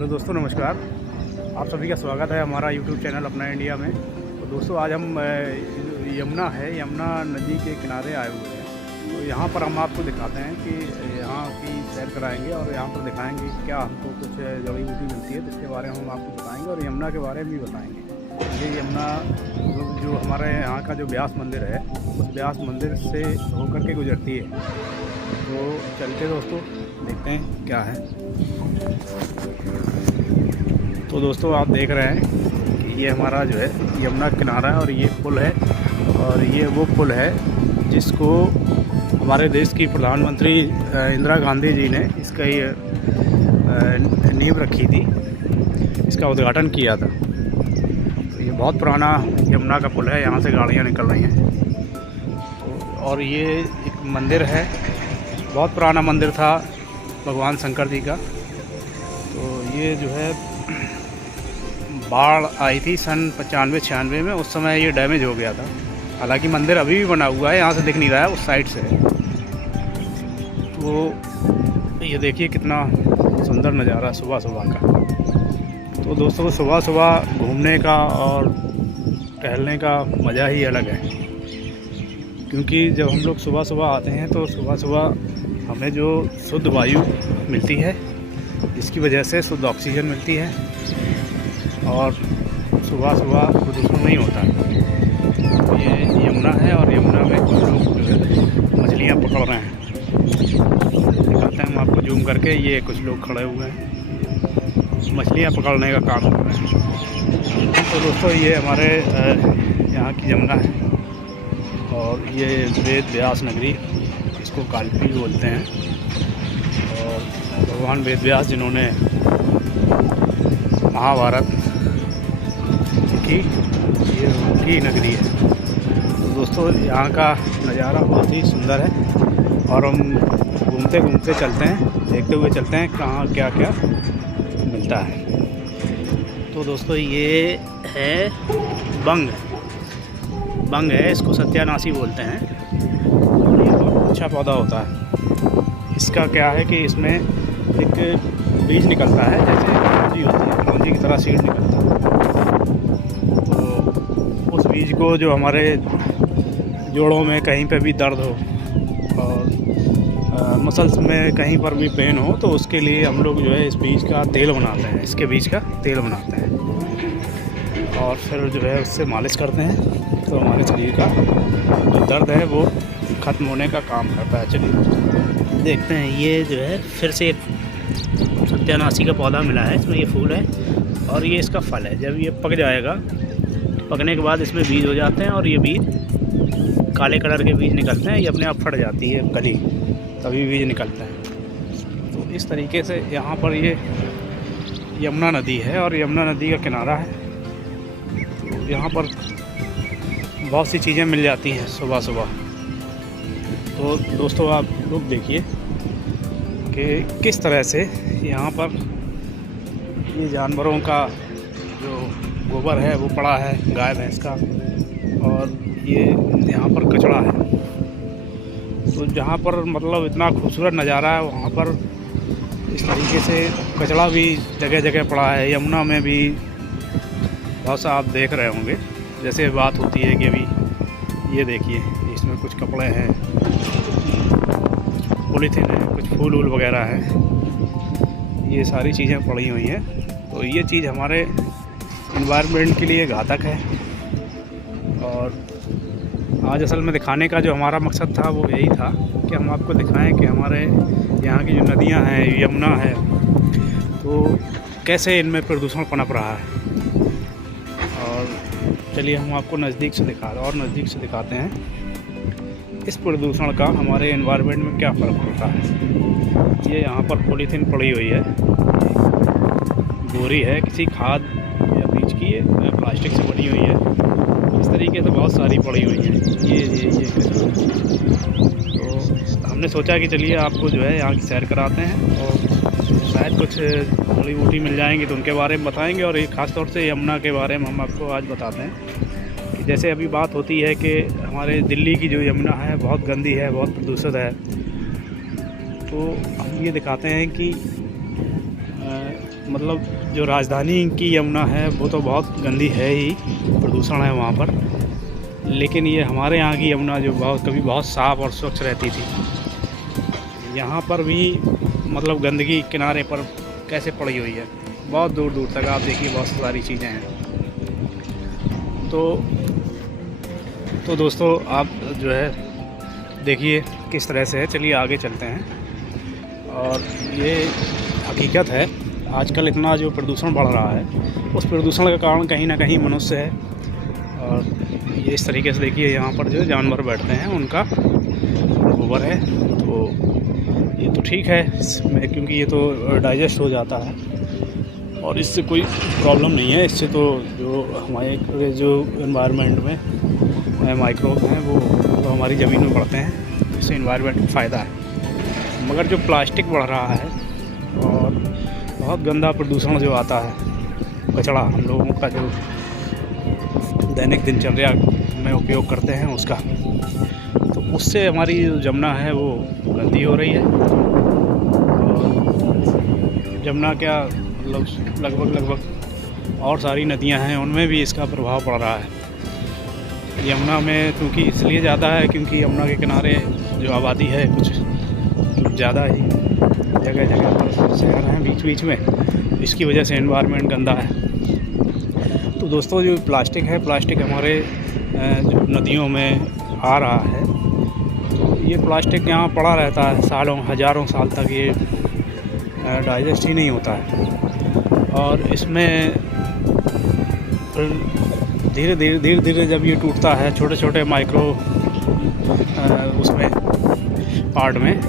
Hello दोस्तों, नमस्कार। आप सभी का स्वागत है हमारा यूट्यूब चैनल अपना इंडिया में। तो दोस्तों, आज हम यमुना नदी के किनारे आए हुए हैं। तो यहाँ पर हम आपको दिखाते हैं कि यहाँ की सैर कराएंगे और यहाँ पर दिखाएंगे क्या हमको कुछ जड़ी बूटी मिलती है, तो इसके बारे में हम आपको बताएंगे और यमुना के बारे में भी बताएंगे। ये यमुना जो हमारे यहाँ का जो व्यास मंदिर है, उस व्यास मंदिर से होकर के गुजरती है। तो चलते दोस्तों, देखते हैं क्या है। तो दोस्तों, आप देख रहे हैं कि ये हमारा जो है यमुना किनारा है और ये पुल है, और ये वो पुल है जिसको हमारे देश की प्रधानमंत्री इंदिरा गांधी जी ने इसका ये नींव रखी थी, इसका उद्घाटन किया था। तो ये बहुत पुराना यमुना का पुल है, यहाँ से गाड़ियाँ निकल रही हैं। तो और ये एक मंदिर है, बहुत पुराना मंदिर था भगवान शंकर जी का। तो ये जो है बाढ़ आई थी सन 95-96 में, उस समय ये डैमेज हो गया था। हालांकि मंदिर अभी भी बना हुआ है, यहाँ से दिख नहीं रहा है, उस साइड से। तो ये देखिए कितना सुंदर नज़ारा सुबह सुबह का। तो दोस्तों, सुबह सुबह घूमने का और टहलने का मज़ा ही अलग है, क्योंकि जब हम लोग सुबह सुबह आते हैं तो सुबह सुबह हमें जो शुद्ध वायु मिलती है, जिसकी वजह से शुद्ध ऑक्सीजन मिलती है और सुबह सुबह प्रदूषण नहीं होता। तो ये यमुना है और यमुना में कुछ लोग जो है मछलियाँ पकड़ रहे हैं। दिखाते हैं हम आपको जूम करके। ये कुछ लोग खड़े हुए हैं, मछलियाँ पकड़ने का काम कर रहे हैं। तो दोस्तों, ये हमारे यहाँ की यमुना है और ये वेद व्यास नगरी, इसको कालपी बोलते हैं। और भगवान वेद व्यास जिन्होंने महाभारत की, ये उनकी नगरी है। तो दोस्तों, यहाँ का नज़ारा बहुत ही सुंदर है और हम घूमते घूमते चलते हैं, देखते हुए चलते हैं कहाँ क्या क्या मिलता है। तो दोस्तों, ये है बंग है, इसको सत्यानाशी बोलते हैं और ये बहुत अच्छा पौधा होता है। इसका क्या है कि इसमें एक बीज निकलता है, जैसे कलौंजी होती है, कलौंजी की तरह सीड निकलता है। तो उस बीज को जो हमारे जोड़ों में कहीं पे भी दर्द हो और मसल्स में कहीं पर भी पेन हो, तो उसके लिए हम लोग जो है इस बीज का तेल बनाते हैं, इसके बीज का तेल बनाते हैं और फिर जो है उससे मालिश करते हैं, तो हमारे शरीर का जो दर्द है वो ख़त्म होने का काम करता है। चलिए देखते हैं। ये जो है फिर से एक सत्यानाशी का पौधा मिला है, इसमें ये फूल है और ये इसका फल है। जब ये पक जाएगा, पकने के बाद इसमें बीज हो जाते हैं और ये बीज काले कलर के बीज निकलते हैं। ये अपने आप फट जाती है कली, तभी बीज निकलते हैं। तो इस तरीके से यहाँ पर ये यमुना नदी है और यमुना नदी का किनारा है। तो यहाँ पर बहुत सी चीज़ें मिल जाती हैं सुबह सुबह। तो दोस्तों, आप लोग देखिए कि किस तरह से यहाँ पर ये जानवरों का जो गोबर है वो पड़ा है, गाय भैंस का, और ये यहाँ पर कचरा है। तो जहाँ पर मतलब इतना खूबसूरत नज़ारा है, वहाँ पर इस तरीके से कचरा भी जगह जगह पड़ा है। यमुना में भी बहुत सा आप देख रहे होंगे। जैसे बात होती है कि अभी ये देखिए, इसमें कुछ कपड़े हैं, कुछ पॉलीथीन है, कुछ फूल वूल वगैरह है, ये सारी चीज़ें पड़ी हुई हैं। तो ये चीज़ हमारे इन्वायरमेंट के लिए घातक है। और आज असल में दिखाने का जो हमारा मकसद था वो यही था कि हम आपको दिखाएं कि हमारे यहाँ की जो नदियाँ हैं, यमुना है, तो कैसे इनमें प्रदूषण पनप रहा है। और चलिए हम आपको नज़दीक से दिखाते हैं इस प्रदूषण का हमारे एनवायरनमेंट में क्या फ़र्क पड़ता है। ये यहाँ पर पॉलीथीन पड़ी हुई है, बोरी है किसी खाद या बीज की, है प्लास्टिक से बनी हुई है। इस तरीके से बहुत सारी पड़ी हुई है। ये तो हमने सोचा कि चलिए आपको जो है यहाँ की सैर कराते हैं और शायद कुछ जड़ी बूटी मिल जाएंगी तो उनके बारे में बताएंगे। और एक ख़ास तौर से यमुना के बारे में हम आपको आज बताते हैं कि जैसे अभी बात होती है कि हमारे दिल्ली की जो यमुना है बहुत गंदी है, बहुत प्रदूषित है। तो हम ये दिखाते हैं कि मतलब जो राजधानी की यमुना है वो तो बहुत गंदी है ही, प्रदूषण है वहाँ पर, लेकिन ये हमारे यहाँ की यमुना जो कभी बहुत साफ़ और स्वच्छ रहती थी, यहाँ पर भी मतलब गंदगी किनारे पर कैसे पड़ी हुई है, बहुत दूर दूर तक आप देखिए बहुत सारी चीज़ें हैं। तो दोस्तों आप जो है देखिए किस तरह से है। चलिए आगे चलते हैं। और ये हकीकत है, आजकल इतना जो प्रदूषण बढ़ रहा है, उस प्रदूषण का कारण कहीं ना कहीं मनुष्य है। और ये इस तरीके से देखिए यहाँ पर जो जानवर बैठते हैं उनका गोबर है, तो ये तो ठीक है इसमें, क्योंकि ये तो डाइजेस्ट हो जाता है और इससे कोई प्रॉब्लम नहीं है। इससे तो जो हमारे जो एनवायरनमेंट में माइक्रोब हैं वो तो हमारी ज़मीन में बढ़ते हैं, इससे एनवायरनमेंट को फ़ायदा है। मगर जो प्लास्टिक बढ़ रहा है और बहुत गंदा प्रदूषण जो आता है, कचरा हम लोगों का जो दैनिक दिनचर्या में उपयोग करते हैं उसका, तो उससे हमारी जो यमुना है वो गंदी हो रही है। और यमुना क्या मतलब लगभग और सारी नदियां हैं, उनमें भी इसका प्रभाव पड़ रहा है। यमुना में क्योंकि इसलिए ज़्यादा है क्योंकि यमुना के किनारे जो आबादी है कुछ ज़्यादा ही, जगह जगह पर शहर हैं बीच बीच में, इसकी वजह से एनवायरनमेंट गंदा है। तो दोस्तों जो प्लास्टिक है, प्लास्टिक हमारे जो नदियों में आ रहा है, तो ये प्लास्टिक यहाँ पड़ा रहता है सालों हज़ारों साल तक, ये डाइजेस्ट ही नहीं होता है। और इसमें धीरे धीरे जब ये टूटता है छोटे छोटे माइक्रो उसमें पार्ट में,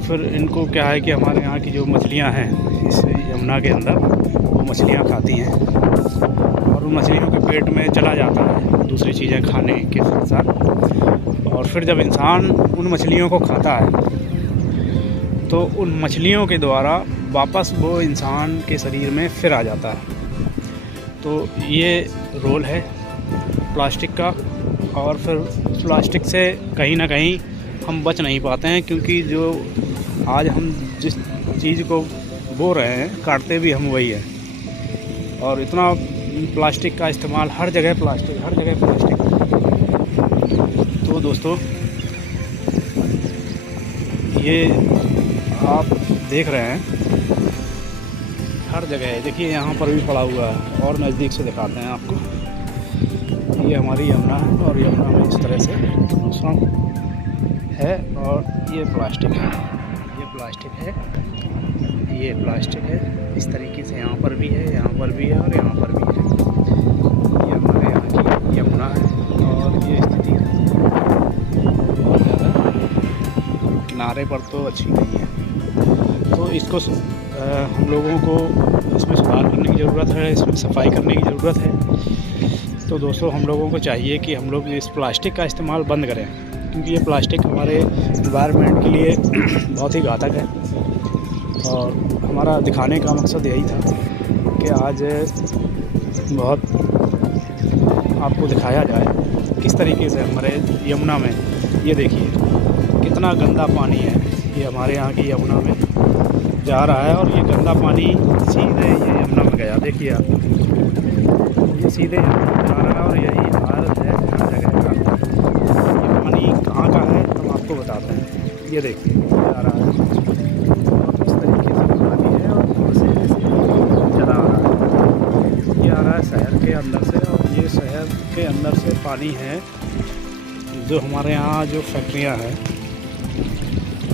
फिर इनको क्या है कि हमारे यहाँ की जो मछलियाँ हैं इस यमुना के अंदर, वो मछलियाँ खाती हैं और उन मछलियों के पेट में चला जाता है दूसरी चीज़ें खाने के साथ साथ। और फिर जब इंसान उन मछलियों को खाता है तो उन मछलियों के द्वारा वापस वो इंसान के शरीर में फिर आ जाता है। तो ये रोल है प्लास्टिक का। और फिर प्लास्टिक से कहीं ना कहीं हम बच नहीं पाते हैं, क्योंकि जो आज हम जिस चीज़ को बो रहे हैं काटते भी हम वही है। और इतना प्लास्टिक का इस्तेमाल, हर जगह प्लास्टिक, हर जगह प्लास्टिक। तो दोस्तों ये आप देख रहे हैं हर जगह है, देखिए यहाँ पर भी पड़ा हुआ है। और नज़दीक से दिखाते हैं आपको, ये हमारी यमुना है और यमुना में इस तरह से प्रदूषण है। और ये प्लास्टिक है, ये प्लास्टिक है, ये प्लास्टिक है, इस तरीके से यहाँ पर भी है, यहाँ पर भी है और यहाँ पर भी है। ये हमारे यहाँ की यमुना है और ये स्थिति बहुत ज़्यादा किनारे पर तो अच्छी नहीं है। तो इसको हम लोगों को इसमें सुधार करने की ज़रूरत है, इसमें सफाई करने की ज़रूरत है। तो दोस्तों हम लोगों को चाहिए कि हम लोग इस प्लास्टिक का इस्तेमाल बंद करें, क्योंकि ये प्लास्टिक हमारे एनवायरनमेंट के लिए बहुत ही घातक है। और हमारा दिखाने का मकसद यही था कि आज बहुत आपको दिखाया जाए किस तरीके से हमारे यमुना में, ये देखिए कितना गंदा पानी है, ये हमारे यहाँ की यमुना में जा रहा है। और ये गंदा पानी सीधे ये यमुना में गया, देखिए आप, ये सीधे यमुना में जा रहा है। और यही हालत है हर जगह का। ये पानी कहाँ का है हम आपको बताते हैं, ये देखिए जा रहा है और इस तरीके से पानी है और थोड़े से चला आ रहा है, ये आ रहा है शहर के अंदर से। और ये शहर के अंदर से पानी है जो हमारे यहाँ जो फैक्ट्रियाँ हैं,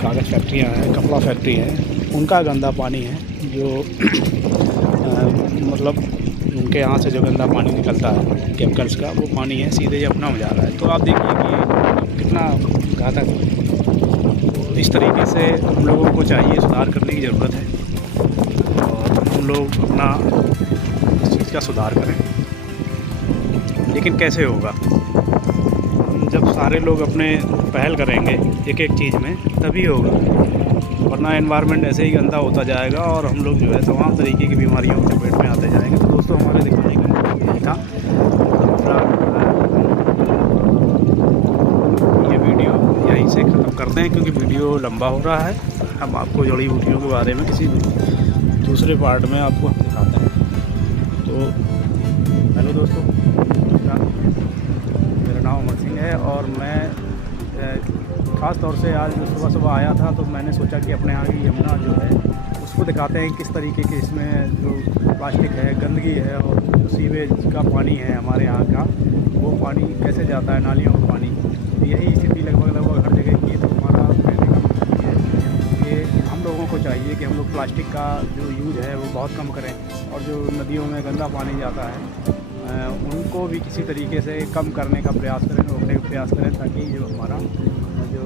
कागज़ फैक्ट्रियाँ हैं, कपड़ा फैक्ट्री है, उनका गंदा पानी है जो मतलब उनके यहाँ से जो गंदा पानी निकलता है केमिकल्स का, वो पानी है सीधे यमुना में जा रहा है। तो आप देखिए कि कितना घातक है। तो इस तरीके से हम लोगों को चाहिए सुधार करने की ज़रूरत है और हम लोग अपना इस चीज़ का सुधार करें। लेकिन कैसे होगा? जब सारे लोग अपने पहल करेंगे एक एक चीज़ में, तभी होगा, वरना एनवायरनमेंट ऐसे ही गंदा होता जाएगा और हम लोग जो है तमाम तरीके की बीमारियों के पेट में आते जाएंगे। तो दोस्तों हमारे दिखाने का मतलब यही था। ये वीडियो यहीं से ख़त्म करते हैं क्योंकि वीडियो लंबा हो रहा है। हम आपको जड़ी बूटियों के बारे में किसी दूसरे पार्ट में आपको हम दिखाते हैं। तो हेलो दोस्तों, नमस्कार। मेरा नाम अमर सिंह है और मैं ख़ास तौर से आज सुबह आया था तो मैंने सोचा कि अपने यहाँ की यमुना जो है उसको दिखाते हैं किस तरीके के इसमें जो प्लास्टिक है, गंदगी है और जो सीवेज का पानी है हमारे यहाँ का, वो पानी कैसे जाता है, नालियों में पानी। यही स्थिति लगभग हर जगह की है। तो हमारा कहने का मतलब ये है कि हम लोगों को चाहिए कि हम लोग प्लास्टिक का जो यूज़ है वो बहुत कम करें और जो नदियों में गंदा पानी जाता है उनको भी किसी तरीके से कम करने का प्रयास करें, रोकने का प्रयास करें, ताकि जो हमारा जो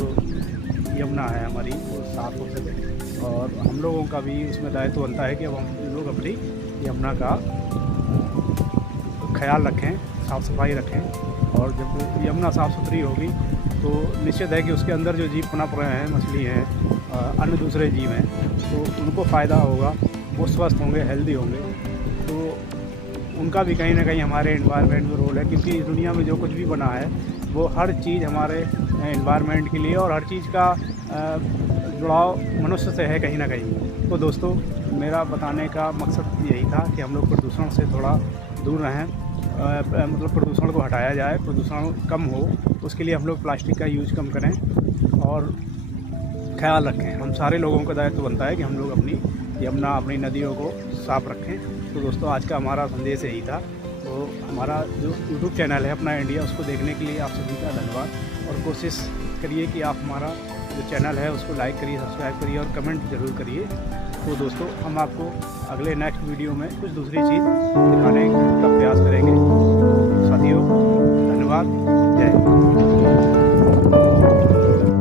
यमुना है हमारी वो साफ़ हो सके। और हम लोगों का भी उसमें दायित्व बनता है कि अब हम लोग अपनी यमुना का ख्याल रखें, साफ़ सफाई रखें। और जब यमुना साफ़ सुथरी होगी तो निश्चित है कि उसके अंदर जो जीव पनप रहे हैं, मछली हैं, अन्य दूसरे जीव हैं, तो उनको फ़ायदा होगा, वो स्वस्थ होंगे, हेल्दी होंगे। तो उनका भी कहीं ना कहीं हमारे एनवायरनमेंट में रोल है, क्योंकि इस दुनिया में जो कुछ भी बना है वो हर चीज़ हमारे एनवायरनमेंट के लिए और हर चीज़ का जुड़ाव मनुष्य से है कहीं ना कहीं। तो दोस्तों, मेरा बताने का मकसद यही था कि हम लोग प्रदूषण से थोड़ा दूर रहें, मतलब प्रदूषण को हटाया जाए, प्रदूषण कम हो, उसके लिए हम लोग प्लास्टिक का यूज़ कम करें और ख्याल रखें। हम सारे लोगों का दायित्व बनता है कि हम लोग अपनी यमुना, अपनी नदियों को साफ़ रखें। तो दोस्तों, आज का हमारा संदेश यही था। तो हमारा जो यूट्यूब चैनल है अपना इंडिया, उसको देखने के लिए आप सभी का धन्यवाद। और कोशिश करिए कि आप हमारा जो चैनल है उसको लाइक करिए, सब्सक्राइब करिए और कमेंट ज़रूर करिए। तो दोस्तों, हम आपको अगले नेक्स्ट वीडियो में कुछ दूसरी चीज़ दिखाने का प्रयास करेंगे। साथियों, धन्यवाद। जय हिंद।